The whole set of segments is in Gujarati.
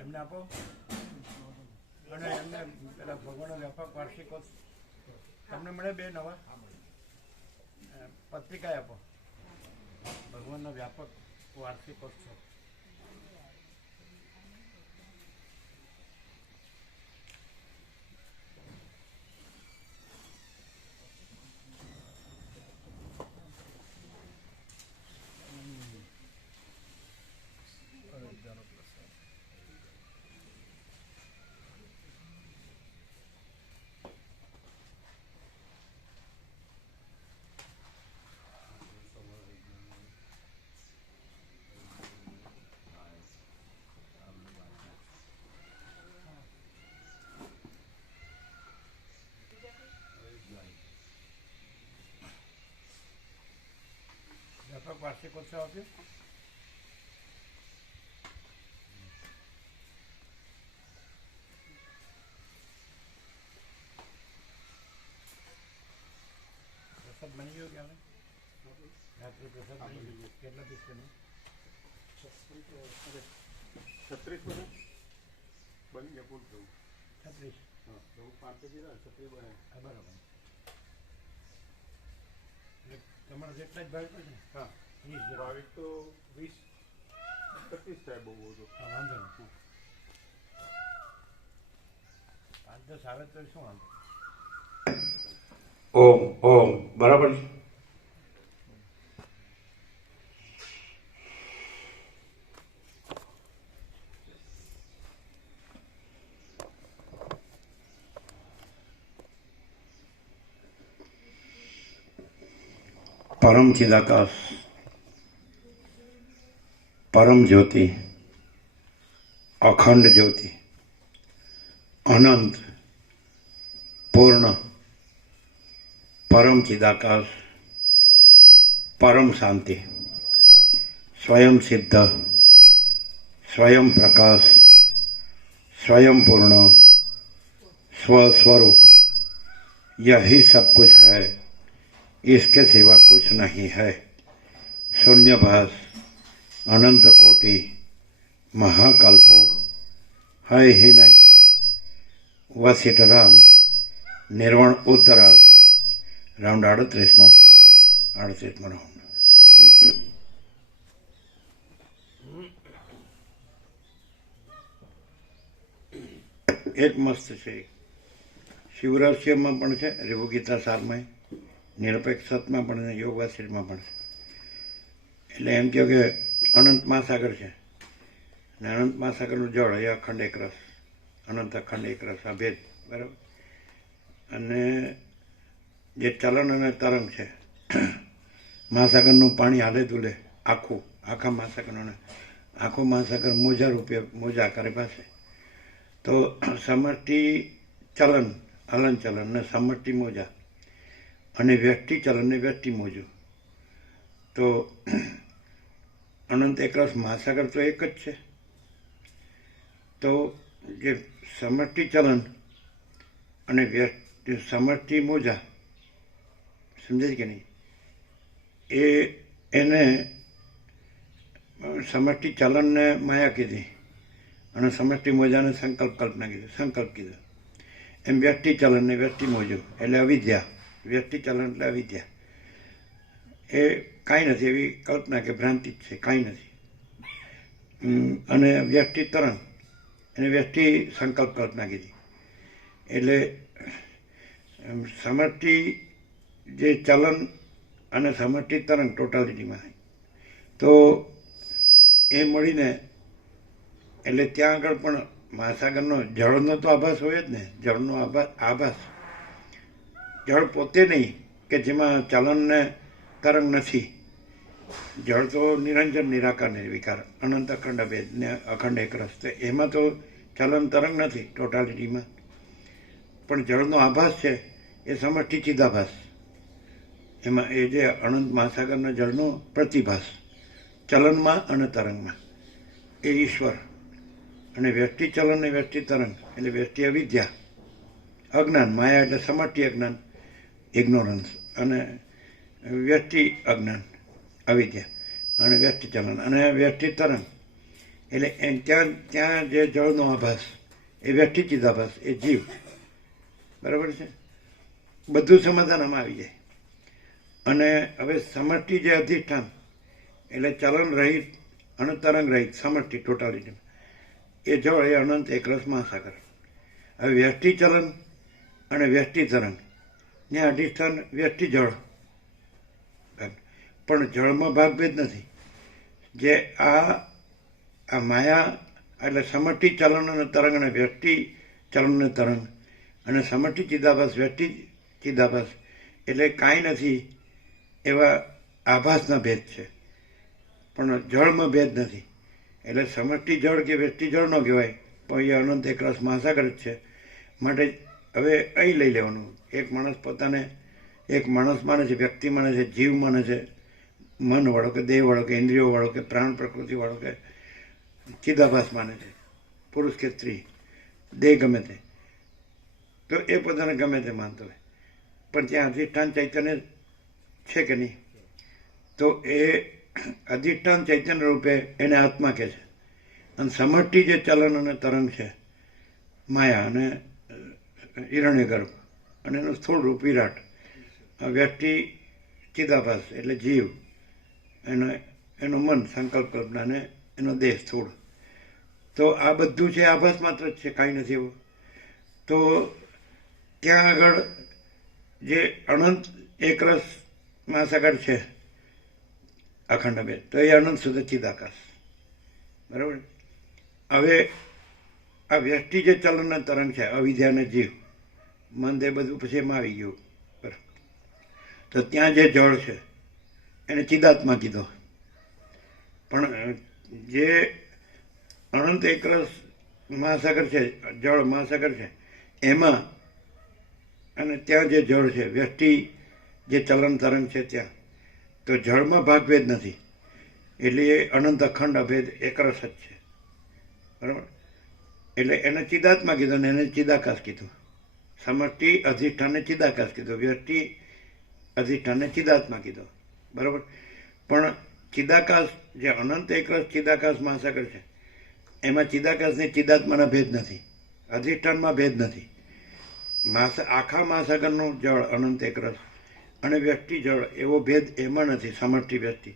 એમને આપો અને એમને પેલા ભગવાનનો વ્યાપક વાર્ષિકોત્સવ તમને મળે બે નવા પત્રિકા આપો ભગવાનનો વ્યાપક વાર્ષિકોત્સવ. વ્યાપક વાર્ષિકોત્સવ આપ્યો. પ્રસાદ બની ગયો ક્યારે રાત્રે પ્રસાદ બની ગયો કેટલા પીસ બન્યું 36 બને બની ગયા પૂરું થયું 36 હા તો 5 કીધા 36 બને બરાબર એટલે તમારા જેટલા જ ભાવિકો છે ને હા 20 ભાવિક તો 20 25 થાય બહુ ઓછો હા વાંધો નહીં 5-10 આવે તો શું વાંધો. ઓમ ઓમ બરાબર છે. परम चिदाकाश परम ज्योति अखंड ज्योति अनंत पूर्ण परम चिदाकाश परम शांति स्वयं सिद्ध स्वयं प्रकाश स्वयं पूर्ण स्वस्वरूप यही सब कुछ है, इसके सिवा कुछ नहीं है. शून्यभास अनंत कोटि महाकल्पो है ही नहीं. वसिष्ठराम निर्वाण उत्तरार्ध राउंड 38 राउंड. एक मस्त છે શિવરાજ્યમાં પણ છે રેવગીતા સારમાં નિરપેક્ષમાં પણ યોગ વાસિષ્ઠમાં પણ. એટલે એમ કહો કે અનંત મહાસાગર છે ને અનંત મહાસાગરનું જળ એ અખંડ એક રસ અનંત અખંડ એક રસ અભેદ બરાબર. અને જે ચલન અને તરંગ છે મહાસાગરનું પાણી હાલે તુલે આખા મહાસાગરનું આખું મહાસાગર મોજા રૂપે મોજા કરે પાસે. તો સમષ્ટિ ચલન હલન ચલન ને સમષ્ટિ મોજા અને વ્યષ્ટિ ચલન ને વ્યષ્ટિ મોજો. તો અનંત એકરસ મહાસાગર તો એક જ છે. તો જે સમષ્ટિ ચલન અને સમષ્ટિ મોજા સમજાય કે નહીં એને સમષ્ટિ ચલનને માયા કીધી અને સમષ્ટિ મોજાને સંકલ્પ કલ્પના કીધું સંકલ્પ કીધો. એમ વ્યષ્ટિ ચલન ને વ્યષ્ટિ મોજો એટલે અવિદ્યા. વ્યષ્ટિ ચલન એટલે અવિદ્યા. એ કાંઈ નથી, એવી કલ્પના કે ભ્રાંતિ જ છે, કાંઈ નથી. અને વ્યષ્ટિ તરંગ, એને વ્યષ્ટિ સંકલ્પ કલ્પના કીધી. એટલે સમષ્ટિ જે ચલન અને સમષ્ટિ તરંગ ટોટાલિટીમાં, તો એ મળીને એટલે ત્યાં આગળ પણ મહાસાગરનો જળનો તો આભાસ હોય જ ને. જળનો આભાસ, જળ પોતે નહીં કે જેમાં ચલન ને તરંગ નથી. જળ તો નિરંજન નિરાકાર નિર્વિકાર અનંત અખંડ અભેદ ને અખંડ એકરસ, તો એમાં તો ચલન તરંગ નથી ટોટાલિટીમાં. પણ જળનો આભાસ છે એ સમષ્ટિ ચિદાભાસ. એમાં એ જે અનંત મહાસાગરના જળનો પ્રતિભાસ ચલનમાં અને તરંગમાં, એ ઈશ્વર. અને વ્યષ્ટિ ચલન ને વ્યષ્ટિ તરંગ એટલે વ્યષ્ટિ અવિદ્યા, અજ્ઞાન, માયા એટલે સમષ્ટિ અજ્ઞાન, ઇગ્નોરન્સ, અને વ્યષ્ટિ અજ્ઞાન, અવિદ્યા, અને વ્યષ્ટિ ચલન અને વ્યષ્ટિ તરંગ એટલે ત્યાં જે જળનો આભાસ એ વ્યષ્ટિ ચિદાભાસ, એ જીવ. બરાબર છે, બધું સમાધાન આમાં આવી જાય. અને હવે સમષ્ટિ જે અધિષ્ઠાન એટલે ચલન રહિત અને તરંગ રહિત સમષ્ટિ ટોટાલિટી, એ જળ એ અનંત એકરસ મહાસાગર. હવે વ્યષ્ટિ ચલન અને વ્યષ્ટિ તરંગ ને અધિષ્ઠાન વ્યષ્ટિ જળ, પણ જળમાં ભાગભેદ નથી. જે આ માયા એટલે સમષ્ટિ ચલન અને તરંગ અને વ્યષ્ટિ ચલન અને તરંગ અને સમષ્ટિ ચિદાભાસ વ્યષ્ટિ ચિદાભાસ એટલે કાંઈ નથી એવા આભાસના ભેદ છે, પણ જળમાં ભેદ નથી. એટલે સમષ્ટિ જળ કે વ્યષ્ટિ જળ ન કહેવાય, પણ એ અનંત એકરસ મહાસાગર જ છે. માટે હવે અહીં લઈ લેવાનું, એક માણસ પોતાને એક માણસ માને છે, વ્યક્તિ માને છે, જીવ માને છે, મન વાળો કે દેહ વાળો કે ઇન્દ્રિયો વાળો કે પ્રાણ પ્રકૃતિ વાળો કે ચિદાભાસ માને છે, પુરુષ કે સ્ત્રી, દેહ ગમે તે, તો એ પોતાને ગમે તે માનતો હોય. પણ ત્યાં અધિષ્ઠાન ચૈતન્ય છે કે નહીં? તો એ અધિષ્ઠાન ચૈતન્ય રૂપે એને આત્મા કહે છે. અને સમષ્ટિ જે ચલન અને તરંગ છે, માયા અને હિરણ્યગર્ભ અને એનું સ્થૂળ રૂપ વિરાટ, વ્યક્તિ ચિદાભાસ એટલે જીવ, એનું મન સંકલ્પ કલ્પના અને એનો દેહ સ્થૂળ. તો આ બધું છે આભાસ માત્ર જ છે, કાંઈ નથી એવું. તો ત્યાં આગળ જે અનંત એકરસ મહાસાગર છે અખંડ અભેદ, તો એ અનંત શુદ્ધ ચિદાકાશ. બરાબર. હવે આ વ્યષ્ટિ જે ચલન તરંગ છે, અવિદ્યા અને જીવ, મન દે બધું પછી એમાં આવી ગયું. તો ત્યાં જે જળ છે એને ચિદાત્મા કીધો. પણ જે અનંત એકરસ મહાસાગર છે, જળ મહાસાગર છે, એમાં અને ત્યાં જે જળ છે વ્યષ્ટિ જે ચલન તરંગ છે ત્યાં, તો જળમાં ભાગભેદ નથી. એટલે એ અનંત અખંડ અભેદ એકરસ જ છે. બરાબર. એટલે એને ચિદાત્મા કીધું ને એને ચિદાકાશ કીધું. સમષ્ટિ અધિષ્ઠાનને ચિદાકાશ કીધો, વ્યષ્ટિ અધિષ્ઠાનને ચિદાત્મા કીધો. બરાબર. પણ ચિદાકાશ જે અનંત એકરસ ચિદાકાશ મહાસાગર છે, એમાં ચિદાકાશ ને ચિદાત્માના ભેદ નથી, અધિષ્ઠાનમાં ભેદ નથી. આખા મહાસાગરનું જળ અનંત એકરસ અને વ્યષ્ટિ જળ એવો ભેદ એમાં નથી. સમષ્ટિ વ્યષ્ટિ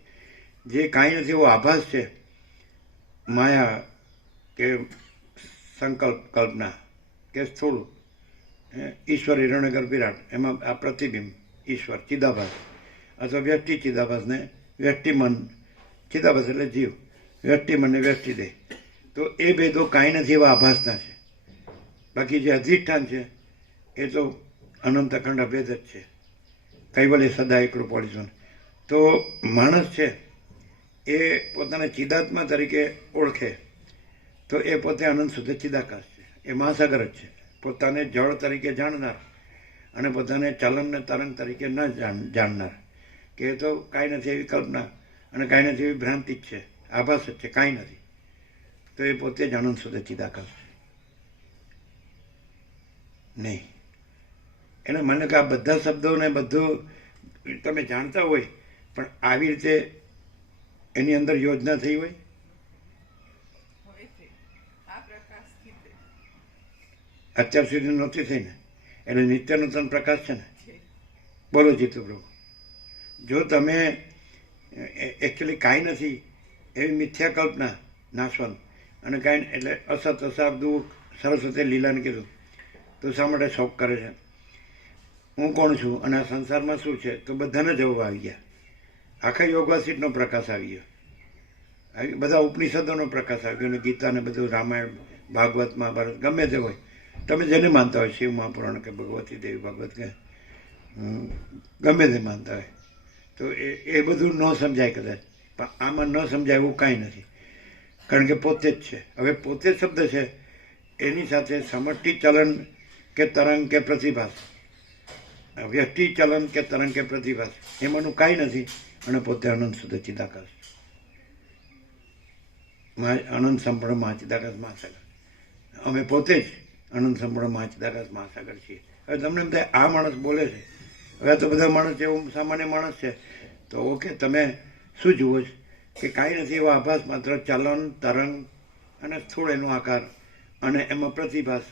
જે કાંઈ નથી એવો આભાસ છે, માયા કે સંકલ્પ કલ્પના કે સ્થૂળ ઈશ્વર હિરણ્યગર્ભ વિરાટ, એમાં આ પ્રતિબિંબ ઈશ્વર ચિદાભાસ અથવા વ્યષ્ટિ ચિદાભાસ ને વ્યષ્ટિ મન ચિદાભાસ એટલે જીવ, વ્યષ્ટિ મન ને વ્યષ્ટિ દેહ. તો એ ભેદો કાંઈ નથી એવા આભાસના છે. બાકી જે અધિષ્ઠાન છે એ તો અનંત અખંડ અભેદ જ છે. કૈવલ્ય સદા એકરૂપ પોલિસન. તો માણસ છે એ પોતાને ચિદાત્મા તરીકે ઓળખે તો એ પોતે અનંત શુદ્ધ ચિદાકાશ છે, એ મહાસાગર જ છે. પોતાને જળ તરીકે જાણનાર અને પોતાને ચલન ને તરંગ તરીકે ન જાણનાર, કે એ તો કાંઈ નથી એવી કલ્પના અને કાંઈ નથી એવી ભ્રાંતિ જ છે, આભાસ જ છે, કાંઈ નથી. તો એ પોતે જ અનંત શુદ્ધ ચિદાકાશ છે. નહીં એને મને કે આ બધા શબ્દોને બધું તમે જાણતા હોય, પણ આવી રીતે એની અંદર યોજના થઈ હોય. અત્યાર સુધી નહોતી થઈ ને, એટલે નિત્ય નૂતન પ્રકાશ છે ને. બોલો જીતુ પ્રભુ. જો તમે એકચ્યુઅલી કાંઈ નથી એવી મિથ્યા કલ્પના નાશવંત અને કાંઈ એટલે અસત અસાર દુઃખ સરસ્વતી લીલાને કીધું તો શા માટે શોક કરે છે? હું કોણ છું અને આ સંસારમાં શું છે? તો બધાને જવાબ આવી ગયા. આખા યોગવાસિતનો પ્રકાશ આવી ગયો, બધા ઉપનિષદોનો પ્રકાશ આવી ગયો, અને ગીતા ને બધું, રામાયણ, ભાગવત, મહાભારત, ગમે તે હોય, તમે જેને માનતા હોય, શિવ મહાપુરાણ કે ભગવતી દેવી ભાગવત કે ગમે તે માનતા હોય, તો એ બધું ન સમજાય કદાચ, પણ આમાં ન સમજાય એવું કાંઈ નથી, કારણ કે પોતે જ છે. હવે પોતે શબ્દ છે, એની સાથે સમષ્ટિ ચલન કે તરંગ કે પ્રતિભાસ, વ્યષ્ટિ ચલન કે તરંગ કે પ્રતિભાસ, એમાંનું કાંઈ નથી, અને પોતે અનંત શુદ્ધ ચિદાકાશ, અનંત સંપૂર્ણ મહાચિદાકાશ મહાસાગર. અમે પોતે જ અનંત સંપૂર્ણ મહાચિદાકાશ મહાસાગર છીએ. હવે તમને એમ થાય આ માણસ બોલે છે, હવે તો બધા માણસ એવો સામાન્ય માણસ છે, તો ઓકે, તમે શું જુઓ છો કે કાંઈ નથી, એવો આભાસ માત્ર ચલન, તરંગ અને સ્થૂળ એનો આકાર, અને એમાં પ્રતિભાસ,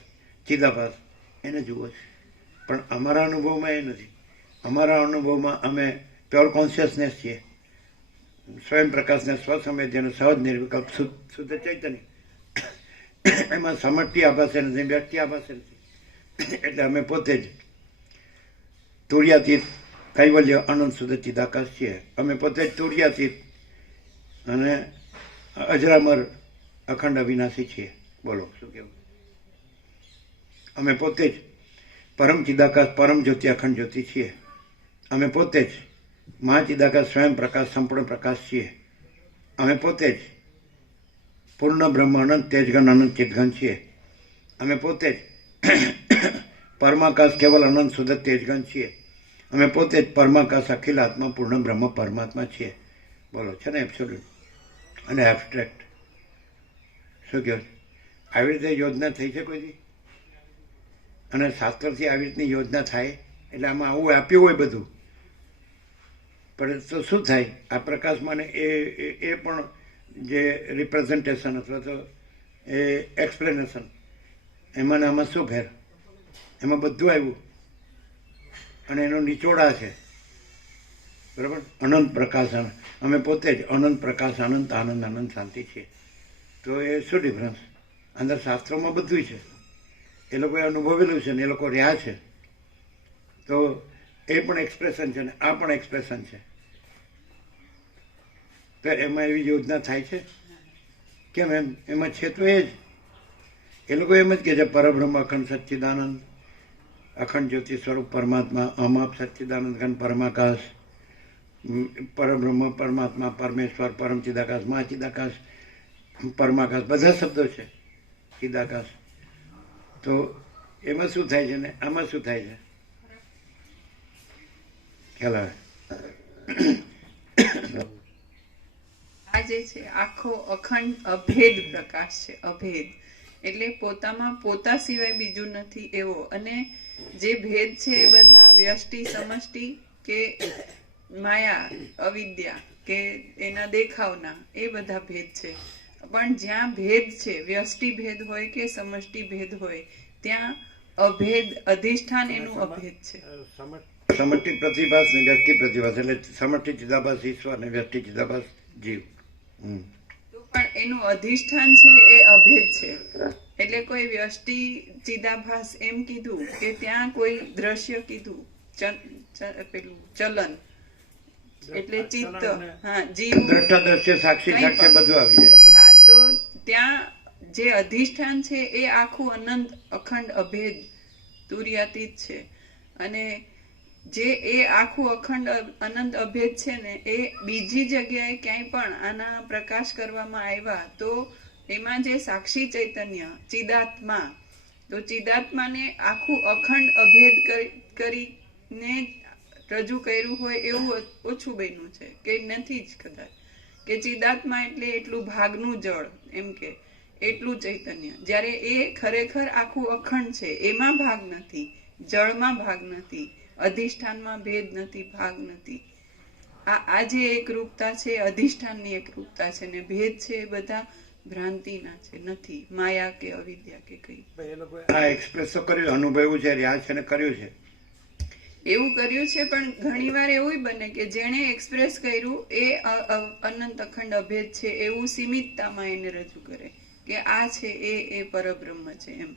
ચિદાભાસ, એને જુઓ છો. પણ અમારા અનુભવમાં એ નથી. અમારા અનુભવમાં અમે પ્યોર કોન્શિયસનેસ છીએ, સ્વયં પ્રકાશને સ્વસમય જેને સહજ નિર્વિકલ્પ શુદ્ધ ચૈતન્ય, એમાં સમષ્ટિ આભાસે નથી, વ્યક્તિ આભાસે નથી. એટલે અમે પોતે જ તુર્યાતીત કૈવલ્ય અનંત શુદ્ધ ચિદાકાશ છીએ. અમે પોતે જ તુર્યાતીત અને અજરામર અખંડ અવિનાશી છીએ. બોલો શું કેવું? અમે પોતે જ પરમ ચિદાકાશ, પરમ જ્યોતિ, અખંડ જ્યોતિ છીએ. અમે પોતે જ મહાચિદાકાશ, સ્વયં પ્રકાશ, સંપૂર્ણ પ્રકાશ છીએ. અમે પોતે જ પૂર્ણ બ્રહ્મ, અનંત તેજઘન, અનંત ચિદઘન છીએ. અમે પોતે જ પરમાકાશ, કેવલ અનંત શુદ્ધ તેજઘન છીએ. અમે પોતે જ પરમાકાશ, અખિલ આત્મા, પૂર્ણ બ્રહ્મ, પરમાત્મા છીએ. બોલો, છે ને એબ્સોલ્યુટ અને એબ્સ્ટ્રેક્ટ. શું કહો? આવી રીતે યોજના થઈ છે કોઈથી? અને શાસ્ત્રથી આવી રીતની યોજના થાય એટલે આમાં આવું આપ્યું હોય બધું, પણ તો શું થાય? આ પ્રકાશમાં એ પણ જે રિપ્રેઝન્ટેશન અથવા તો એ એક્સપ્લેનેશન, એમાં ને આમાં શું ફેર? એમાં બધું આવ્યું અને એનો નિચોડા છે, બરાબર? અનંત પ્રકાશ, અમે પોતે જ અનંત પ્રકાશ, અનંત આનંદ, અનંત શાંતિ છીએ. તો એ શું ડિફરન્સ? અંદર શાસ્ત્રોમાં બધું છે, એ લોકોએ અનુભવેલું છે ને એ લોકો રહ્યા છે, તો એ પણ એક્સપ્રેશન છે ને આ પણ એક્સપ્રેશન છે. તો એમાં એવી યોજના થાય છે કેમ? એમાં છે તો એ લોકો એમ જ કહે છે પરબ્રહ્મ, અખંડ સચ્ચિદાનંદ, અખંડ જ્યોતિ સ્વરૂપ પરમાત્મા, અમાપ સચ્ચિદાનંદ ઘન પરમાકાશ, પરબ્રહ્મ, પરમાત્મા, પરમેશ્વર, પરમ ચિદાકાશ, મહાચિદાકાશ, પરમાકાશ, બધા શબ્દો છે, ચિદાકાશ. તો એમાં શું થાય છે ને આમાં શું થાય છે? ખ્યાલ આવે? આ જે છે આખો અખંડ અભેદ પ્રકાશ છે. અભેદ એટલે પોતામાં પોતા સિવાય બીજું નથી એવો. અને જે ભેદ છે એ બધા વ્યષ્ટિ, સમષ્ટિ કે માયા, અવિદ્યા કે એના દેખાવના, એ બધા ભેદ છે. પણ જ્યાં ભેદ છે, વ્યષ્ટિ ભેદ હોય કે સમષ્ટિ ભેદ હોય, ત્યાં અભેદ અધિષ્ઠાન એનું અભેદ છે. સમષ્ટિ પ્રતિભાસ ને વ્યષ્ટિ પ્રતિભાસ, એટલે સમષ્ટિ ચિદાભાસ ઈશ્વર ને વ્યષ્ટિ ચિદાભાસ જીવ. તો પણ એનું અધિષ્ઠાન છે એ અભેદ છે. એટલે કોઈ વ્યષ્ટિ ચિદાભાસ એમ કીધું કે ત્યાં કોઈ દ્રશ્ય કીધું, પેલું ચલન એટલે ચિત્ત, હા, જીવ, દ્રષ્ટા, દ્રશ્ય, સાક્ષી, સાક્ષ્ય બધું આવી જાય. હા, તો ત્યાં જે અધિષ્ઠાન છે એ આખું અનંત અખંડ અભેદ તુર્યાતીત છે. અને જે એ આખું અખંડ અનંત અભેદ છે ને, એ બીજી જગ્યાએ ક્યાંય પણ આના પ્રકાશ કરવામાં આવ્યા તો એમાં જે સાક્ષી ચૈતન્ય, ચિદાત્મા, તો ચિદાત્માને આખું અખંડ અભેદ કરીને રજૂ કર્યું હોય એવું ઓછું બન્યું છે, કે નથી જ કદાચ. કે ચિદાત્મા એટલે એટલું ભાગનું જળ, એમ કે એટલું ચૈતન્ય, જ્યારે એ ખરેખર આખું અખંડ છે, એમાં ભાગ નથી, જળમાં ભાગ નથી, અધિષ્ઠાનમાં ભેદ નથી, ભાગ નથી. આ જે એક રૂપતા છે અધિષ્ઠાનની એક રૂપતા છે, ને ભેદ છે એ બધા ભ્રાંતિના છે, નથી માયા કે અવિદ્યા કે કઈ. આ એક્સપ્રેસ તો કર્યું, અનુભવ્યું છે, રહ્યા છે ને કર્યું છે. એવું કર્યું છે, પણ ઘણીવાર એવું બને કે જેણે એક્સપ્રેસ કર્યું એ અનંત અખંડ અભેદ છે એવું સીમિતતામાં એને રજૂ કરે કે આ છે એ પરબ્રહ્મ છે એમ.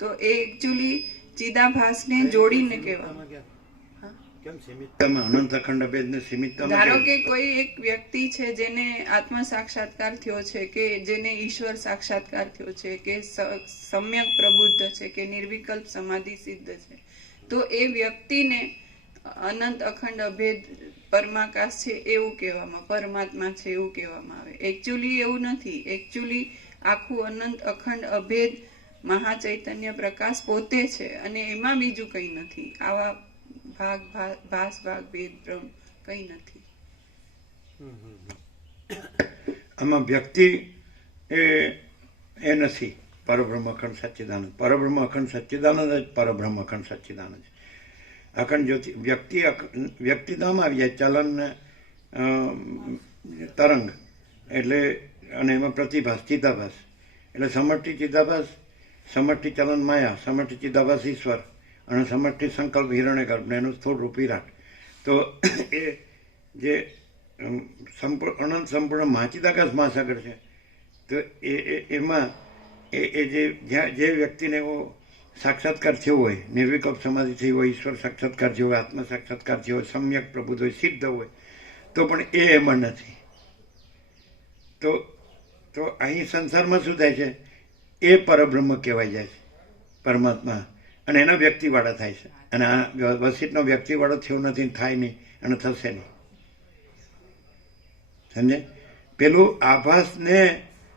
તો એ એકચ્યુઅલી ચિદાભાસને જોડીને કહેવામાં. કેમ સીમિતતામાં અનંત અખંડ અભેદને સીમિતતામાં ધારો કેમ? કે કોઈ એક વ્યક્તિ છે જેને આત્મ સાક્ષાત્કાર થયો છે, કે જેને ઈશ્વર સાક્ષાત્કાર થયો છે, કે સમ્યક પ્રબુદ્ધ છે, કે નિર્વિકલ્પ સમાધિ સિદ્ધ છે, તો એ વ્યક્તિને અનંત અખંડ અભેદ પરમાકાશ છે એવું કહેવામાં, પરમાત્મા છે એવું કહેવામાં આવે. એકચ્યુઅલી એવું નથી. એકચ્યુઅલી આખું અનંત અખંડ અભેદ મહાચૈતન્ય પ્રકાશ પોતે છે અને એમાં બીજું કંઈ નથી. આવા ભાસ ભાગ ભેદ ભ્રમ કંઈ નથી. આમાં વ્યક્તિ એ નથી પરબ્રહ્મ અખંડ સચ્ચિદાનંદ. પરબ્રહ્મ અખંડ સચ્ચિદાનંદ જ પરબ્રહ્મ અખંડ સચ્ચિદાનંદ છે. અખંડ જ્યોતિ વ્યક્તિ તો આમ આવી જાય, ચલન ને તરંગ એટલે, અને એમાં પ્રતિભાસ ચિદાભાસ એટલે સમષ્ટિ ચિદાભાસ, સમષ્ટિ ચલન માયા, સમષ્ટિ ચિદાભાસ ઈશ્વર અને સમષ્ટિ સંકલ્પ હિરણ્ય ગર્ભ ને એનું સ્થૂળ રૂપ વિરાટ. તો એ જે અનંત સંપૂર્ણ મહાચિદાકાશ મહાસાગર છે, તો એમાં જે વ્યક્તિને એવો સાક્ષાત્કાર થયો હોય, નિર્વિકલ્પ સમાધિ થઈ હોય, ઈશ્વર સાક્ષાત્કાર થયો હોય, આત્મ સાક્ષાત્કાર થયો હોય, સમ્યક પ્રબુદ્ધ હોય, સિદ્ધ હોય, તો પણ એ એમાં નથી. તો અહીં સંસારમાં શું થાય છે? એ પરબ્રહ્મ કહેવાય જાય છે, પરમાત્મા, અને એના વ્યક્તિવાળા થાય છે. અને આ વસિષ્ઠનો વ્યક્તિવાળો થયો નથી, થાય નહીં અને થશે નહીં. સમજે? પેલું આભાસને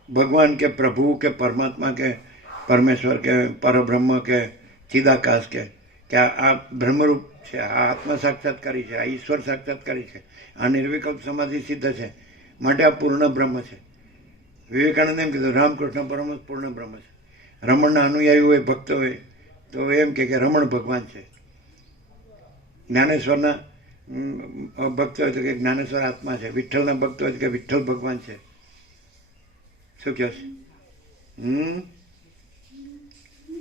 ભગવાન કે પ્રભુ કે પરમાત્મા કે પરમેશ્વર કે પરબ્રહ્મ કે ચિદાકાશ કે આ બ્રહ્મરૂપ છે, આ આત્મ સાક્ષાત્કારી છે, આ ઈશ્વર સાક્ષાત્કારી છે, આ નિર્વિકલ્પ સમાધિ સિદ્ધ છે, માટે આ પૂર્ણ બ્રહ્મ છે. વિવેકાનંદ એમ કીધું રામકૃષ્ણ પરમહંસ પૂર્ણ બ્રહ્મ છે. રમણના અનુયાયી હોય, ભક્ત હોય તો એમ કે રમણ ભગવાન છે. જ્ઞાનેશ્વરના ભક્ત હોય તો કે જ્ઞાનેશ્વર આત્મા છે. વિઠ્ઠલના ભક્ત હોય તો કે વિઠ્ઠલ ભગવાન છે. શું કહે છે?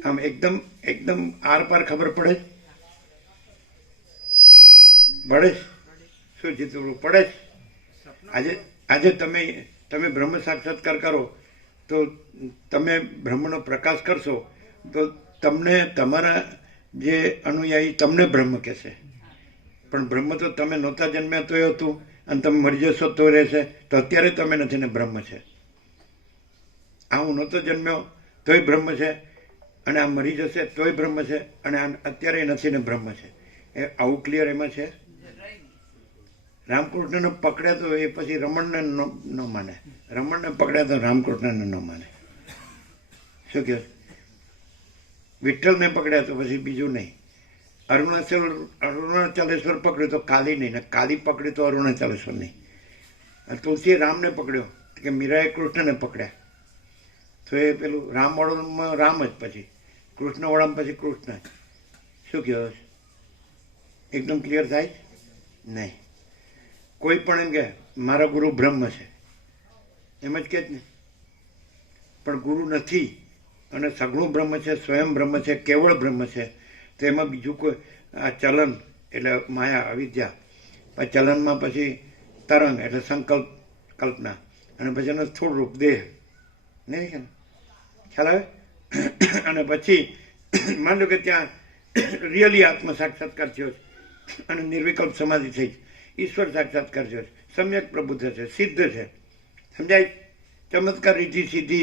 આમ એકદમ આર પાર ખબર પડે શું જીતું પડે છે? આજે તમે બ્રહ્મ સાક્ષાત્કાર કરો તો તમે બ્રહ્મનો પ્રકાશ કરશો તો તમને તમારા જે અનુયાયી તમને બ્રહ્મ કહેશે. પણ બ્રહ્મ તો તમે નહોતા જન્મ્યા તોય હતું, અને તમે મરી જશો તો રહેશે. તો અત્યારે તમે નથી ને બ્રહ્મ છે. આ હું નહોતો જન્મ્યો તોય બ્રહ્મ છે, અને આ મરી જશે તોય બ્રહ્મ છે, અને આ અત્યારે નથી ને બ્રહ્મ છે. એ આવું ક્લિયર એમાં છે. રામકૃષ્ણને પકડ્યા તો એ પછી રમણને ન માને, રમણને પકડ્યા તો રામકૃષ્ણને ન માને. શું કહે? વિઠ્ઠલને પકડ્યા તો પછી બીજું નહીં. અરુણાચલેશ્વર પકડ્યું તો કાલી નહીં, ને કાલી પકડ્યું તો અરુણાચલેશ્વર નહીં. તુલસીએ રામને પકડ્યો કે મીરાએ કૃષ્ણને પકડ્યા, તો એ પેલું રામવાળામાં રામ જ, પછી કૃષ્ણવાળામાં પછી કૃષ્ણ. શું કહેવાય? એકદમ ક્લિયર થાય નહીં. કોઈ પણ એમ કે મારા ગુરુ બ્રહ્મ છે, એમ જ કે જ ને. પણ ગુરુ નથી, અને સગુણ બ્રહ્મ છે, સ્વયં બ્રહ્મ છે, કેવળ બ્રહ્મ છે. તો એમાં બીજું કોઈ આ ચલન એટલે માયા અવિદ્યા, પછી ચલનમાં પછી તરંગ એટલે સંકલ્પ કલ્પના, અને પછી એનો સ્થૂળ રૂપ દેહ, નહીં છે ને? ખ્યાલ આવે? અને પછી માન લો કે ત્યાં રિયલી આત્મ સાક્ષાત્કાર થયો છે, અને નિર્વિકલ્પ સમાધિ થઈ છે, ઈશ્વર સાક્ષાત્કાર થયો છે, સમ્યક પ્રબુદ્ધ છે, સિદ્ધ છે. સમજાય? ચમત્કાર રીતિ સિદ્ધિ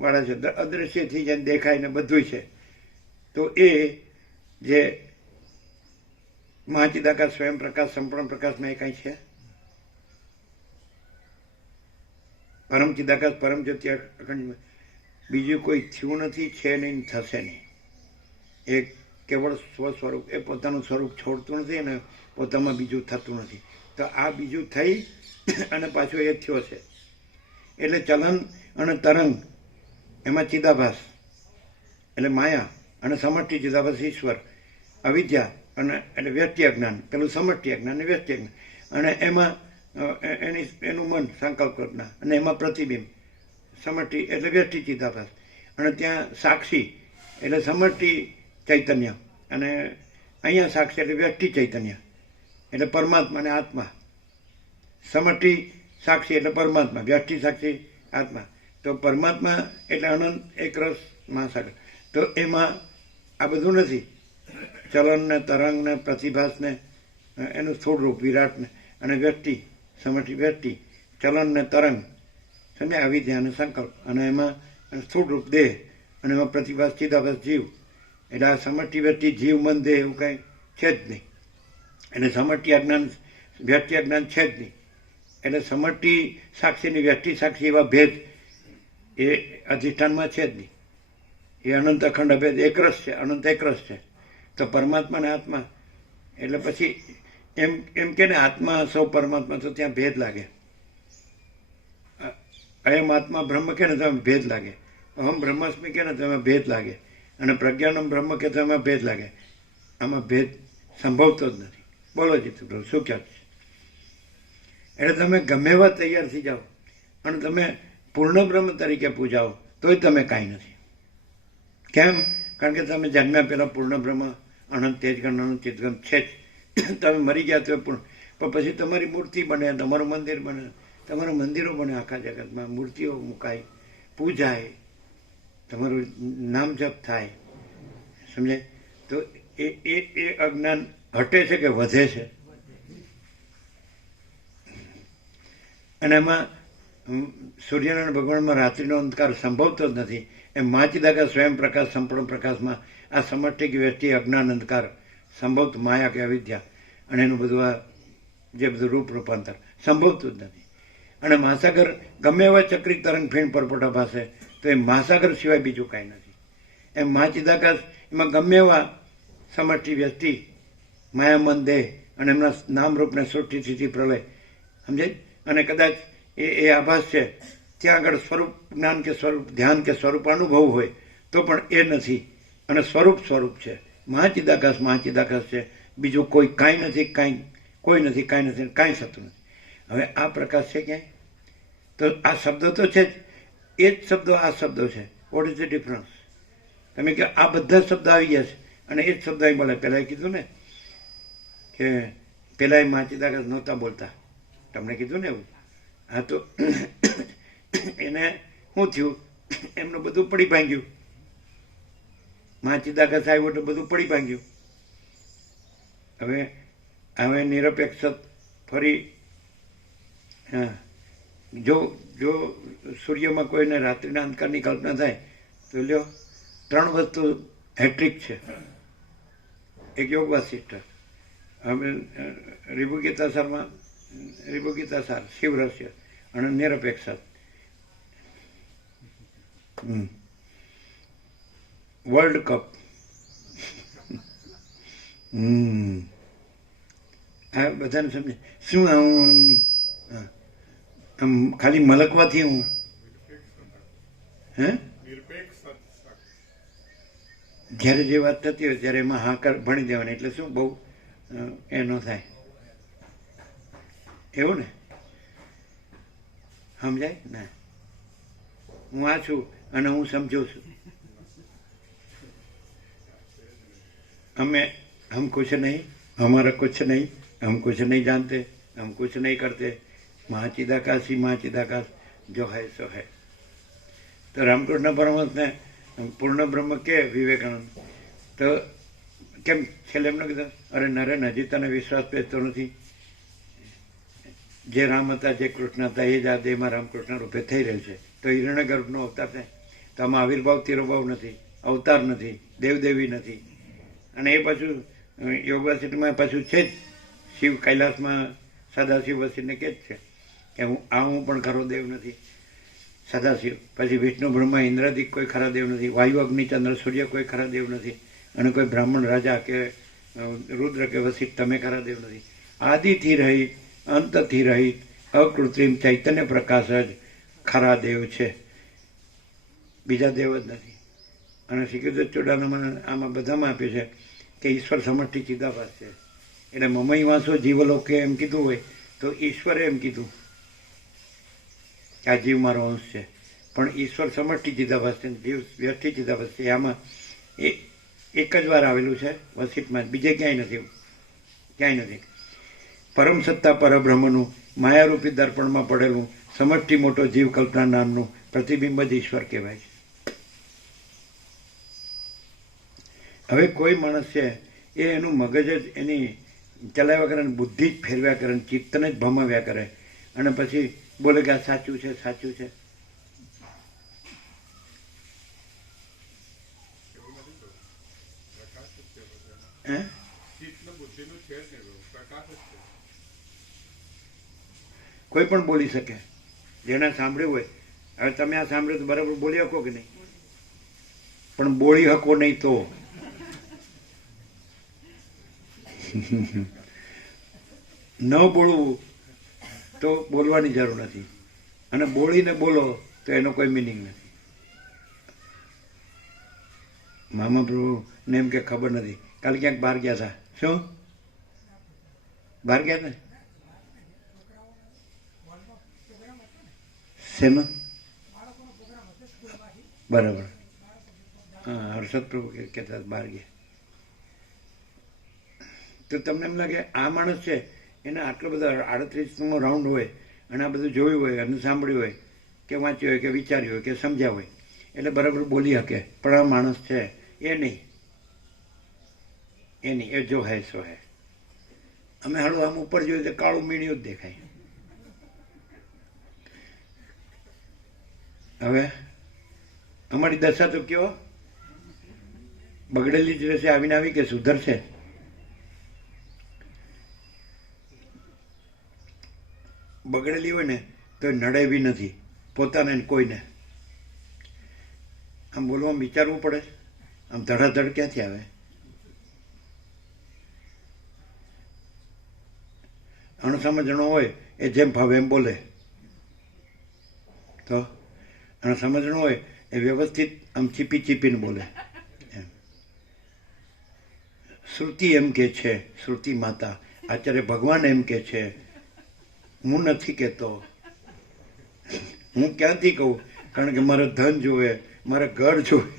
વાળા છે, અદ્રશ્ય થઈ જાય, દેખાય ને બધું છે. તો એ જે મહાચિદાકાશ સ્વયં પ્રકાશ સંપૂર્ણ પ્રકાશમાં એ કઈ છે? પરમ ચિદાકાશ પરમ જ્યોતિ અખંડ, બીજું કોઈ થયું નથી, છે નહીં, થશે નહીં. એ કેવળ સ્વસ્વરૂપ, એ પોતાનું સ્વરૂપ છોડતું નથી અને પોતામાં બીજું થતું નથી. તો આ બીજું થઈ અને પાછું એ થયો છે. એટલે ચલન અને તરંગ એમાં ચિદાભાસ એટલે માયા, અને સમષ્ટિ ચિદાભાસ ઈશ્વર, અવિદ્યા અને એટલે વ્યક્તિ અજ્ઞાન, પેલું સમષ્ટિ અજ્ઞાન અને વ્યક્તિ અજ્ઞાન, અને એમાં એનું મન સંકલ્પ કલ્પના, અને એમાં પ્રતિબિંબ સમષ્ટિ એટલે વ્યક્તિ ચિદાભાસ, અને ત્યાં સાક્ષી એટલે સમષ્ટિ ચૈતન્ય, અને અહીંયા સાક્ષી એટલે વ્યષ્ટિ ચૈતન્ય એટલે પરમાત્મા અને આત્મા. સમષ્ટિ સાક્ષી એટલે પરમાત્મા, વ્યષ્ટિ સાક્ષી આત્મા. તો પરમાત્મા એટલે અનંત એક રસ મહાસાગર. તો એમાં આ બધું નથી. ચલન ને તરંગ ને પ્રતિભાસ ને એનું સ્થૂળ રૂપ વિરાટ ને, અને વ્યક્તિ સમષ્ટિ વ્યક્તિ ચલન ને તરંગ સમજ્યા, અવિદ્યા અને સંકલ્પ, અને એમાં સ્થૂળ રૂપ દેહ, અને એમાં પ્રતિભાસ ચિદાભાસ જીવ. એટલે આ સમષ્ટિ વ્યક્તિ જીવ મન દેહ એવું કાંઈ છે જ નહીં. એટલે સમષ્ટિ અજ્ઞાન વ્યક્તિ અજ્ઞાન છે જ નહીં. એટલે સમષ્ટિ સાક્ષીની વ્યક્તિ સાક્ષી એવા ભેદ એ અધિષ્ઠાનમાં છે જ નહીં. એ અનંત અખંડ અભેદ એકરસ છે, અનંત એકરસ છે. તો પરમાત્મા ને આત્મા એટલે પછી એમ કે ને આત્મા સૌ પરમાત્મા, તો ત્યાં ભેદ લાગે. અયમ આત્મા બ્રહ્મ કે ને તો એમાં ભેદ લાગે. અહમ બ્રહ્માસ્મિ કે ને તો એમાં ભેદ લાગે. અને પ્રજ્ઞાનમ બ્રહ્મ કે તો એમાં ભેદ લાગે. આમાં ભેદ સંભવતો જ નથી. બોલો જીતુભાઈ, શું કહે છે? એટલે તમે ગમે એવા તૈયાર થઈ જાઓ અને તમે પૂર્ણ બ્રહ્મ તરીકે પૂજાઓ તોય તમે કાંઈ નથી. કેમ? કારણ કે તમે જન્મ્યા પહેલાં પૂર્ણ બ્રહ્મ અનંત તેજગણ અનંત ચિતગણ છે જ. તમે મરી ગયા તો પણ પછી તમારી મૂર્તિ બને, તમારું મંદિર બને, તમારા મંદિરો બને આખા જગતમાં, મૂર્તિઓ મુકાય, પૂજાય, તમારું નામ જપ થાય. સમજાય? તો એ અજ્ઞાન હટે છે કે વધે છે? અને એમાં સૂર્યનારાયણ ભગવાનમાં રાત્રિનો અંધકાર સંભવતો જ નથી. એમ માચિદાકા સ્વયં પ્રકાશ સંપૂર્ણ પ્રકાશમાં આ સમષ્ટિ કે વ્યક્તિ અજ્ઞાન અંધકાર સંભવત માયા કે અવિદ્યા અને એનું બધું આ જે બધું રૂપ રૂપાંતર સંભવતું જ નથી. અને મહાસાગર ગમે એવા ચક્રી તરંગ ફીણ પરપોટા પાસે તો એ મહાસાગર સિવાય બીજું કાંઈ નથી. એમ માચિદાકાશ એમાં ગમે એવા સમષ્ટિ વ્યક્તિ માયામન દેહ અને એમના નામરૂપને સૃષ્ટિ સ્થિતિ પ્રલય સમજાય. અને કદાચ એ આભાસ છે, ત્યાં આગળ સ્વરૂપ જ્ઞાન કે સ્વરૂપ ધ્યાન કે સ્વરૂપ અનુભવ હોય તો પણ એ નથી. અને સ્વરૂપ છે, મહાચિદાકાશ છે, બીજું કોઈ કાંઈ નથી, કોઈ નથી, કાંઈ નથી, કાંઈ થતું નથી. હવે આ પ્રકાશ છે ક્યાંય? તો આ શબ્દો તો છે જ, એ જ શબ્દો આ શબ્દો છે. What is the difference? તમે કે આ બધા શબ્દ આવી ગયા છે અને એ જ શબ્દ અહીં બોલે. પહેલાં કીધું ને કે પહેલાં એ મહાચિદાકાશ નહોતા બોલતા, તમને કીધું ને એવું. હા, તો એને શું થયું? એમનું બધું પડી ભાંગ્યું. મહાચિદાકાશ આવ્યો એટલે બધું પડી ભાંગ્યું. હવે નિરપેક્ષ ફરી હા, જો સૂર્યમાં કોઈને રાત્રિના અંધકારની કલ્પના થાય તો લ્યો 3 વસ્તુ હેટ્રિક છે. એક યોગ વાસિષ્ઠ, હવે રિભુગીતા સાર, શિવ રહસ્ય અને નિરપેક્ષ. વર્લ્ડ કપ આ બધાને સમજે શું? આમ ખાલી મલકવાથી હું જ્યારે જે વાત થતી હોય ત્યારે એમાં હાકર ભણી દેવાની. એટલે શું બહુ એ ન થાય એવું ને? સમજાય ને? હું આ છું અને હું સમજુ છું. हम कुछ नहीं, हमारा कुछ नहीं, हम कुछ नहीं जानते, हम कुछ नहीं करते, महाचिदाकाश ही महाचिदाकाश जो है सो है. तो रामकृष्ण परमहंस ने પૂર્ણ બ્રહ્મ કે વિવેકાનંદ તો કેમ છેલ્લે એમને કીધું, અરે નરેન હજી તને વિશ્વાસ બેસતો નથી. જે રામ હતા, જે કૃષ્ણ હતા, એ જ આ દેહમાં રામકૃષ્ણ રૂપે થઈ રહ્યું છે. તો હિરણ્ય ગર્ભનો અવતાર છે. તો આમાં આવિર્ભાવ તિરોભાવ નથી, અવતાર નથી, દેવદેવી નથી. અને એ પાછું યોગ વાસિષ્ઠમાં પાછું છે જ. શિવ કૈલાસમાં સદાશિવ વસીને કે જ છે કે હું પણ ખરો દેવ નથી, સદાશિવ. પછી વિષ્ણુ બ્રહ્મા ઇન્દ્રાદિક કોઈ ખરા દેવ નથી, વાયુ અગ્નિ ચંદ્ર સૂર્ય કોઈ ખરા દેવ નથી, અને કોઈ બ્રાહ્મણ રાજા કે રુદ્ર કે વસિષ્ઠ તમે ખરા દેવ નથી. આદિથી રહિત, અંતથી રહિત, અકૃત્રિમ ચૈતન્ય પ્રકાશ જ ખરા દેવ છે, બીજા દેવ જ નથી. અને શ્રી કૃષ્ણ ચોડાનામાં આમાં બધામાં આપ્યું છે કે ઈશ્વર સમષ્ટિ ચિદાભાસ છે. એટલે મમઈ વાંસો જીવલોકે એમ કીધું હોય તો ઈશ્વરે એમ કીધું કે આ જીવ મારો અંશ છે, પણ ઈશ્વર સમષ્ટિ ચિદાભાસ છે, જીવ વ્યષ્ટિ ચિદાભાસ છે. આમાં એક જ વાર આવેલું છે વસિતમાં, બીજે ક્યાંય નથી, ક્યાંય નથી. પરમ સત્તા પરબ્રહ્મનું માયારૂપી દર્પણમાં પડેલું સમષ્ટિ મોટો જીવ કલ્પના નામનું પ્રતિબિંબ જ ઈશ્વર કહેવાય છે. હવે કોઈ માણસ છે એ એનું મગજ જ એની ચલાવ્યા કરે, બુદ્ધિ જ ફેરવ્યા કરે, ચિત્તને જ ભમાવ્યા કરે, અને પછી બોલે કે આ સાચું છે, સાચું છે. એવું નથી થયું. પ્રકાશ જ છે બધો એનો. હે ચિત્તને બુદ્ધિનું છે જ નહીં બધું. પ્રકાશ જ છે. કોઈ પણ બોલી શકે, જેને સાંભળ્યું હોય. હવે તમે આ સાંભળ્યું તો બરાબર બોલી શકો કે નહીં? પણ બોલી શકો નહીં તો ન બોલવું તો બોલવાની જરૂર નથી, અને બોલીને બોલો તો એનો કોઈ મિનિંગ નથી. મામા પ્રભુને એમ કે ખબર નથી, કાલે ક્યાંક બહાર ગયા હતા. શું બહાર ગયા હતા? શેનો? બરાબર. હા, હર્ષદ પ્રભુ કહેતા બહાર ગયા. તો તમને એમ લાગે આ માણસ છે એને આટલો બધા 38મો રાઉન્ડ હોય અને આ બધું જોયું હોય અને સાંભળ્યું હોય કે વાંચ્યું હોય કે વિચાર્યું હોય કે સમજ્યા હોય એટલે બરાબર બોલી શકે, પણ આ માણસ છે એ નહીં, એ નહીં, એ જો હે સો હે. અમે હાડું આમ ઉપર જોયું તો કાળું મીણિયું જ દેખાય. હવે અમારી દશા તો કયો બગડેલી જ રહેશે, આવીને આવી કે સુધરશે? બગડેલી હોય ને તો નડે બી નથી પોતાને ને કોઈને. આમ બોલવામાં વિચારવું પડે, આમ ધડાધડ ક્યાંથી આવે? અણસમજણો હોય એ જેમ ફાવે એમ બોલે, તો અને સમજણો હોય એ વ્યવસ્થિત આમ ચીપી ચીપીને બોલે. શ્રુતિ એમ કે છે, શ્રુતિ માતા આચાર્ય ભગવાન એમ કે છે, હું નથી કહેતો. હું ક્યાંથી કહું? કારણ કે મારે ધન જોવે, મારે ઘર જોવે.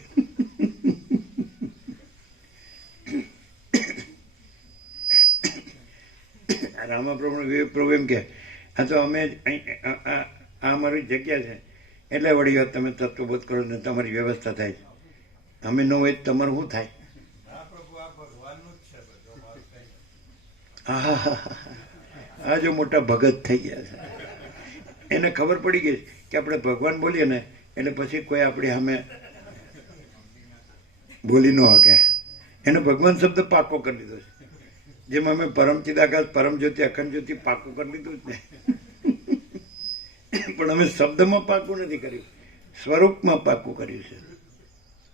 રામા પ્રભુ વિવેક પ્રભુ એમ કે આ તો અમે આ અમારી જગ્યા છે એટલે વળી વાત તમે તત્વબોધ કરો ને તમારી વ્યવસ્થા થાય છે. અમે ન હોય તમારું શું થાય? આ જો મોટા ભગત થઈ ગયા છે, એને ખબર પડી ગઈ કે આપણે ભગવાન બોલીએ ને એટલે પછી કોઈ આપણી સામે બોલી ન શકે. એને ભગવાન શબ્દ પાકો કરી દીધો છે, જેમ અમે પરમ ચિદાકાશ પરમ જ્યોતિ અખંડ જ્યોતિ પાકું કરી દીધું જ ને. પણ અમે શબ્દમાં પાકું નથી કર્યું, સ્વરૂપમાં પાકું કર્યું છે.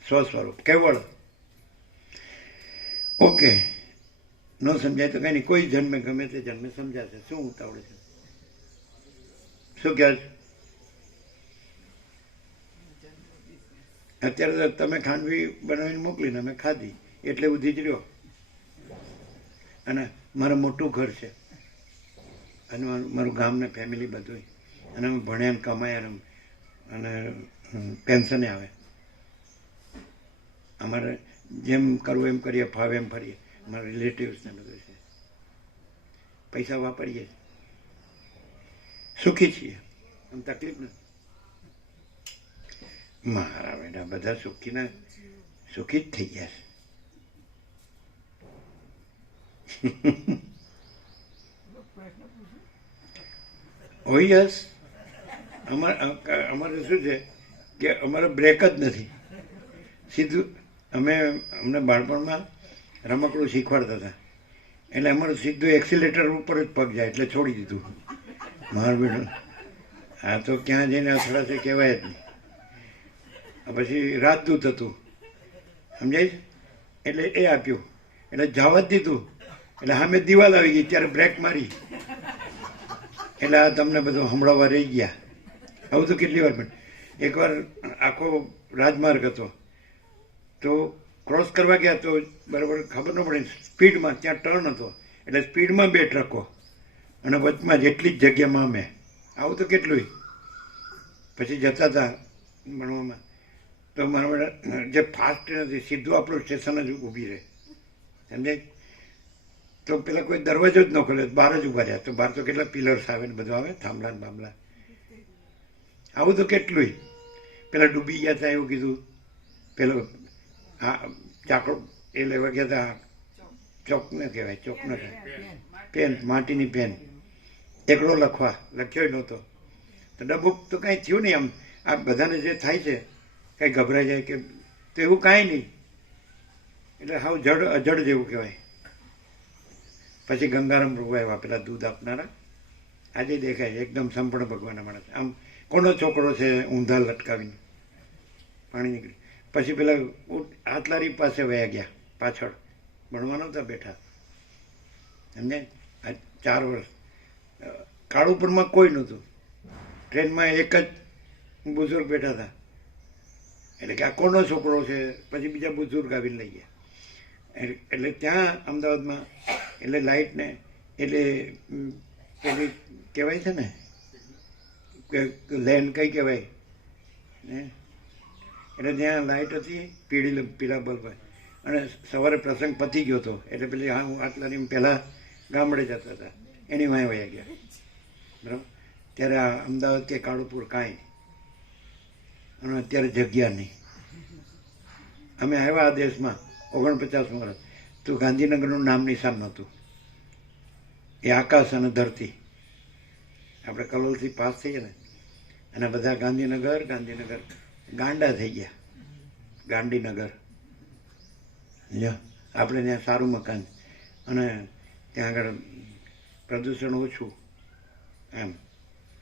સ્વસ્વરૂપ કેવળ. ઓકે, ન સમજાય તો કઈ નહીં, કોઈ જન્મે ગમે તે જન્મે સમજાશે. શું ઉતાવળ છે? શું કહે છે? અત્યારે તો તમે ખાંડવી બનાવીને મોકલીને અમે ખાધી એટલે ઉધી જ રહ્યો. અને મારું મોટું ઘર છે અને મારું ગામ ને ફેમિલી બધું, અને અમે ભણ્યા ને કમાયા અને પેન્શને આવે. અમારે જેમ કરવું એમ કરીએ, ફાવે એમ ફરીએ. અમારા રિલેટિવ્સ ને બધું છે, પૈસા વાપરીએ, સુખી છીએ, આમ તકલીફ નથી. મારા બેટા બધા સુખીના સુખી જ થઈ ગયા છે. ઓ યસ, અમારે શું છે કે અમારે બ્રેક જ નથી. સીધું અમને બાળપણમાં રમકડું શીખવાડતા હતા એટલે અમારું સીધું એક્સિલેટર ઉપર જ પગ જાય એટલે છોડી દીધું. મારું બેટું આ તો ક્યાં જઈને અથડાશે કહેવાય જ નહીં. પછી રાજદૂત હતું, સમજાય? એટલે એ આપ્યું એટલે જવા જ દીધું એટલે સામે દિવાલ આવી ગઈ ત્યારે બ્રેક મારી એટલે આ તમને બધું સંભળાવવા રહી ગયા. આવું તો કેટલી વાર પણ. એકવાર આખો રાજમાર્ગ હતો તો ક્રોસ કરવા ગયા તો બરાબર ખબર ન પડે, સ્પીડમાં ત્યાં ટર્ન હતો એટલે સ્પીડમાં 2 ટ્રકો અને વચમાં જેટલી જ જગ્યામાં અમે. આવું તો કેટલું. પછી જતા હતા ભણવામાં તો મારા બેટા જે ફાસ્ટ નથી સીધું આપણું સ્ટેશન જ ઊભી રહે, સમજાય? તો પેલા કોઈ દરવાજો જ ન ખોલ્યો, બહાર જ ઊભા રહ્યા. તો બહાર તો કેટલા પિલર્સ આવે ને બધું આવે, થાંભલા ને બાંભલા, આવું તો કેટલુંય. પેલા ડૂબી ગયા હતા એવું કીધું, પેલો હા ચાકડો એ લેવા ગયા હતા, ચોક ને કહેવાય, ચોક ન કહેવાય, પેન, માટીની પેન, એકડો લખ્યો નહોતો. તો ડબ્બુક તો કાંઈ થયું નહીં. આમ આ બધાને જે થાય છે કાંઈ ગભરાઈ જાય કે, તો એવું કાંઈ નહીં. એટલે હાવ અજડ જેવું કહેવાય. પછી ગંગારામ પ્રભુ આવ્યા, પેલા દૂધ આપનારા, આજે દેખાય છે એકદમ સંપૂર્ણ ભગવાનના માણસ. આમ કોનો છોકરો છે ઊંધા લટકાવીને પાણી નીકળી. પછી પેલા આટલારી પાસે વયા ગયા પાછળ, ભણવા નહોતા બેઠા, સમજે? આ 4 વર્ષ કાળુપુરમાં કોઈ નહોતું, ટ્રેનમાં એક જ બુઝુર્ગ બેઠા હતા. એટલે કે આ કોનો છોકરો છે. પછી બીજા બુઝુર્ગ આવીને લઈ ગયા. એટલે ત્યાં અમદાવાદમાં એટલે લાઇટને એટલે પેલી કહેવાય છે ને કે લેન કઈ કહેવાય ને, એટલે ત્યાં લાઇટ હતી પીળા બલ્બ, અને સવારે પ્રસંગ પતી ગયો હતો. એટલે પેલી હા હું આટલાની પહેલાં ગામડે જતા હતા, એની વાંહે વયા ગયા, બરાબર? ત્યારે આ અમદાવાદ કે કાળુપુર કાંઈ, અને અત્યારે જગ્યા નહીં. અમે આવ્યા આ દેશમાં 49 વર્ષ, તો ગાંધીનગરનું નામ નિશાન નહોતું. એ આકાશ અને ધરતી, આપણે કલોલથી પાસ થઈએ ને, અને બધા ગાંધીનગર ગાંડા થઈ ગયા. ગાંધીનગર લ્યો, આપણે ત્યાં સારું મકાન, અને ત્યાં આગળ પ્રદૂષણ ઓછું, એમ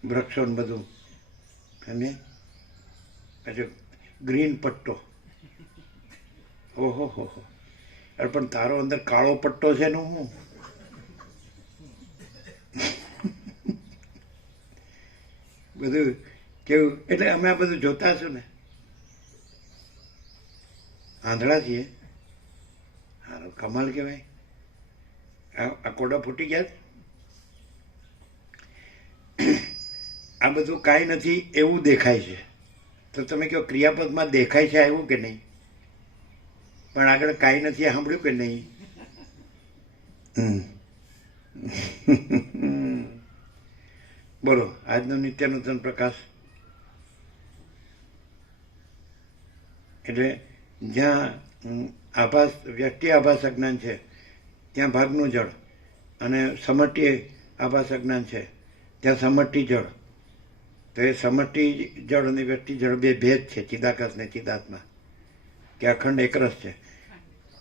વૃક્ષો ને બધું, સમજે? પછી ગ્રીન પટ્ટો, ઓહો હો હો. અરે પણ તારો અંદર કાળો પટ્ટો છે ને, હું બધું કેવું. એટલે અમે આ બધું જોતા હશું ને, આંધળા છીએ. હારો કમાલ કહેવાય. આ કોડા ફૂટી ગયા. આ બધું કાંઈ નથી એવું દેખાય છે. તો તમે કહો ક્રિયાપદમાં દેખાય છે આવ્યું કે નહીં? પણ આગળ કાંઈ નથી સાંભળ્યું કે નહીં? બોલો, આજનો નિત્ય નૂતન પ્રકાશ. એટલે જ્યાં વ્યક્તિ આભાસ અજ્ઞાન છે ત્યાં ભાગનું જળ, અને સમષ્ટિ આભાસ અજ્ઞાન છે ત્યાં સમષ્ટિ જળ. તો એ સમષ્ટિ જળ અને વ્યક્તિ જળ બે ભેદ છે, ચિદાકાશ ને ચિદાત્મા, કે અખંડ એકરસ છે.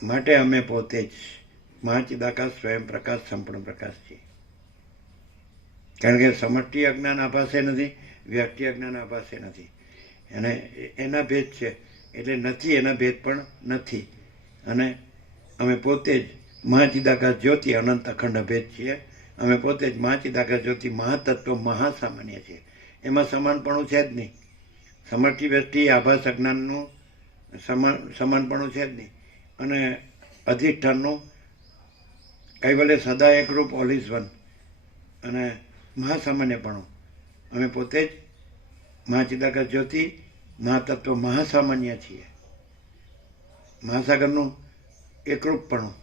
માટે અમે પોતે જ મહાચિદાકાશ સ્વયં પ્રકાશ સંપૂર્ણ પ્રકાશ છીએ. કારણ કે સમષ્ટિ અજ્ઞાન આભાસે નથી, વ્યક્તિ અજ્ઞાન આભાસે નથી, અને એના ભેદ છે. એટલે નથી એના ભેદ પણ નથી. અને અમે પોતે જ મહાચિદાકાશ જ્યોતિ અનંત અખંડ અભેદ છીએ. અમે પોતે જ મહાચિદાકાશ જ્યોતિ મહાતત્વ મહાસામાન્ય છીએ. એમાં સમાનપણું છે જ નહીં. સમષ્ટિ વ્યક્તિ આભાસ અજ્ઞાનનું સમાનપણું છે જ નહીં. અને અધિષ્ઠાનનું કૈવલ્ય સદા એકરૂપ ઓલ ઇઝ વન, અને મહાસામાન્યપણું. અમે પોતે જ મહાચિદાકાશ જ્યોતિ મહાતત્વ મહાસામાન્ય છીએ. મહાસાગરનું એકરૂપપણું,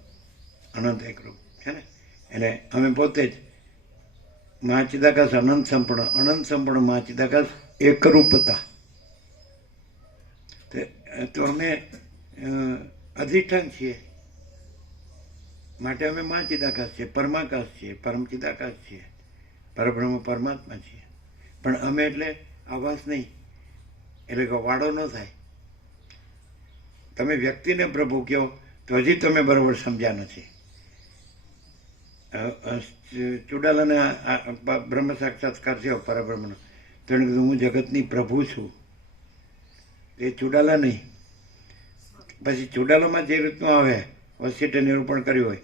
અનંત એકરૂપ છે ને. એટલે અમે પોતે જ મહાચિદાકાશ અનંત સંપૂર્ણ મહાચિદાકાશ એકરૂપતા. તો અમે અધિષ્ઠાન છીએ. માટે અમે મહાચિદાકાશ છીએ, પરમાકાશ છીએ, પરમચિદાકાશ છીએ, પરબ્રહ્મ પરમાત્મા છીએ. પણ અમે એટલે આભાસ નહીં. એટલે કે વાડો ન થાય. તમે વ્યક્તિને પ્રભુ કહો તો હજી તમે બરાબર સમજ્યા નથી. ચુડાલાને બ્રહ્મ સાક્ષાત્કાર થયો પરબ્રહ્મનો, તો એને કીધું હું જગતની પ્રભુ છું. એ ચુડાલા નહીં. પછી ચુડાલામાં જે રીતનું આવે વસિષ્ઠે નિરૂપણ કર્યું હોય,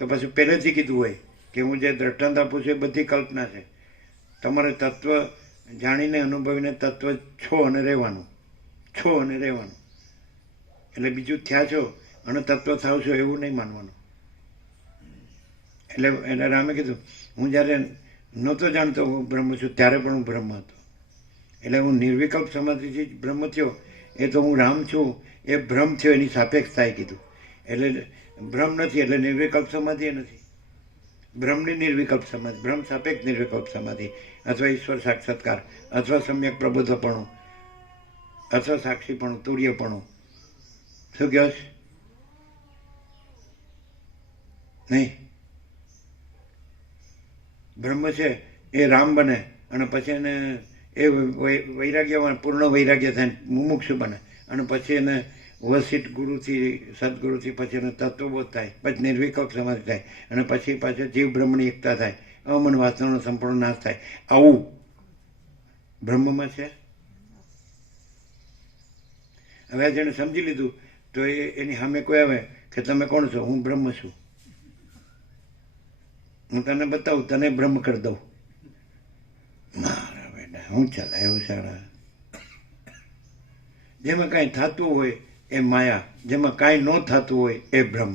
તો પછી પહેલેથી કીધું હોય કે હું જે દ્રષ્ટાંત આપું છું એ બધી કલ્પના છે. તમારે તત્વ જાણીને અનુભવીને તત્વ છો અને રહેવાનું. એટલે બીજું થયા છો અને તત્વ થાવ છો એવું નહીં માનવાનું. એટલે રામે કીધું હું જ્યારે નહોતો જાણતો હું બ્રહ્મ છું ત્યારે પણ હું બ્રહ્મ હતો. એટલે હું નિર્વિકલ્પ સમાધિથી બ્રહ્મ થયો એ તો હું રામ છું એ ભ્રમ થયો એની સાપેક્ષતાએ કીધું. એટલે ભ્રમ નથી એટલે નિર્વિકલ્પ સમાધિ નથી. ભ્રમની નિર્વિકલ્પ સમાધિ, ભ્રમ સાપેક્ષ નિર્વિકલ્પ સમાધિ, અથવા ઈશ્વર સાક્ષાત્કાર, અથવા સમ્યક પ્રબુદ્ધપણું, અથવા સાક્ષીપણું, તુર્યપણું. શું કહો છો? નહીં, બ્રહ્મ છે એ રામ બને અને પછી એને એ વૈરાગ્યવાન પૂર્ણ વૈરાગ્ય થાય, મુમુક્ષુ બને અને પછી એને વસિત ગુરુથી સદગુરુથી પછી એને તત્વબોધ થાય, પછી નિર્વિકલ્પ સમાધિ થાય અને પછી પાછળ જીવ બ્રહ્મની એકતા થાય, અમન વાસનાનો સંપૂર્ણ નાશ થાય. આવું બ્રહ્મમાં છે. હવે જેને સમજી લીધું તો એની સામે કોઈ આવે કે તમે કોણ છો? હું બ્રહ્મ છું. હું તને બતાવું, તને બ્રહ્મ કરી દઉં. મારા બેટા હું ચલાવ્યું સારા. જેમાં કાંઈ થતું હોય એ માયા, જેમાં કાંઈ ન થતું હોય એ બ્રહ્મ.